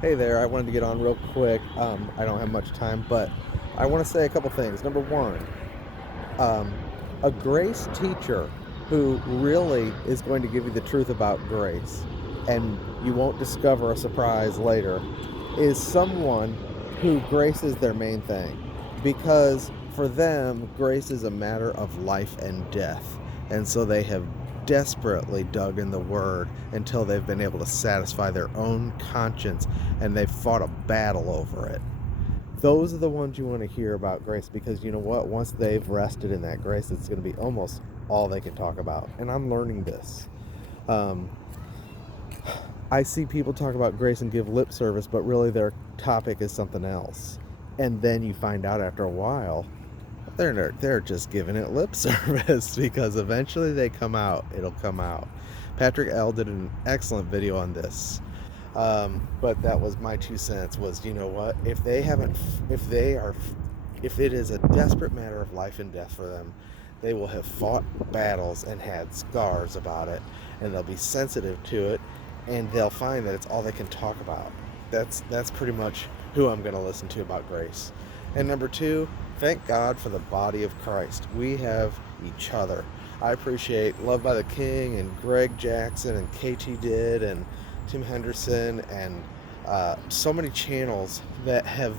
Hey there, I wanted to get on real quick. I don't have much time, but I want to say a couple things. Number one, um, a grace teacher who really is going to give you the truth about grace, and you won't discover a surprise later, is someone who grace is their main thing. Because for them, grace is a matter of life and death. And so they have desperately dug in the word until they've been able to satisfy their own conscience and they've fought a battle over it. Those are the ones you want to hear about grace, because you know what? Once they've rested in that grace, it's going to be almost all they can talk about. And I'm learning this. Um, I see people talk about grace and give lip service, but really their topic is something else. And then you find out after a while they're just giving it lip service because eventually they come out. It'll come out. Patrick L did an excellent video on this. But that was my 2 cents. Was, you know what? If they are, if it is a desperate matter of life and death for them, they will have fought battles and had scars about it, and they'll be sensitive to it, and they'll find that it's all they can talk about. That's pretty much who I'm going to listen to about grace. And number two, thank God for the body of Christ. We have each other. I appreciate Love by the King and Greg Jackson and KT Did and Tim Henderson and so many channels that have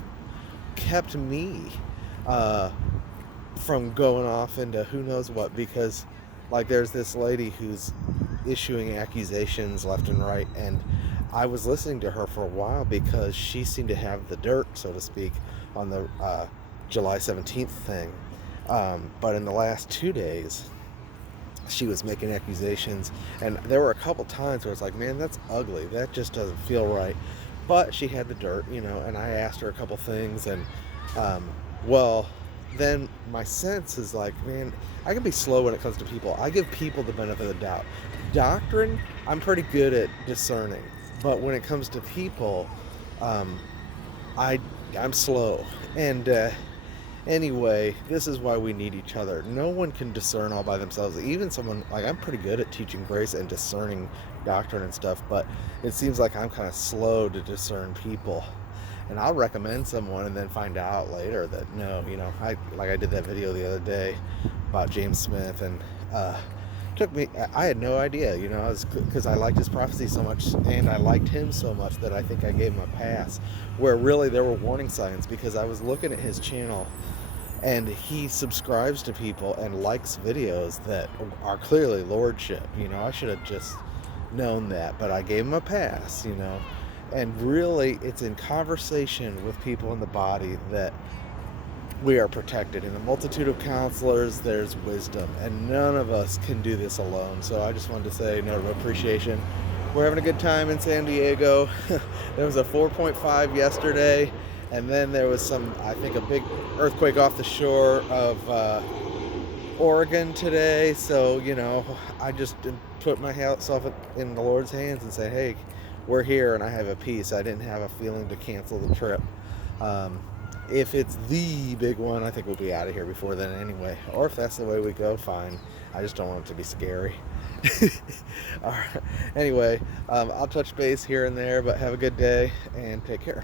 kept me uh, from going off into who knows what, because like there's this lady who's issuing accusations left and right, and I was listening to her for a while because she seemed to have the dirt, so to speak, on the July 17th thing. But in the last 2 days, she was making accusations, and there were a couple times where it's like, man, that's ugly. That just doesn't feel right. But she had the dirt, and I asked her a couple things, and um, well, then my sense is like, man, I can be slow when it comes to people. I give people the benefit of the doubt. Doctrine, I'm pretty good at discerning, but when it comes to people, um, I I'm slow. And anyway, this is why we need each other. No one can discern all by themselves. Even someone like, I'm pretty good at teaching grace and discerning doctrine and stuff, but it seems like I'm kind of slow to discern people. And I'll recommend someone and then find out later that no, I did that video the other day about James Smith, and took me, I had no idea, I was, because I liked his prophecy so much and I liked him so much that I think I gave him a pass, where really there were warning signs, because I was looking at his channel and he subscribes to people and likes videos that are clearly lordship. I should have just known that, but I gave him a pass. And really it's in conversation with people in the body that we are protected. In a multitude of counselors, there's wisdom, and none of us can do this alone. So I just wanted to say, note of appreciation. We're having a good time in San Diego. There was a 4.5 yesterday, and then there was I think a big earthquake off the shore of Oregon today. So, I just put myself in the Lord's hands and say, hey, we're here, and I have a peace. I didn't have a feeling to cancel the trip. If it's the big one, I think we'll be out of here before then anyway. Or if that's the way we go, fine. I just don't want it to be scary. All right. Anyway, I'll touch base here and there, but have a good day and take care.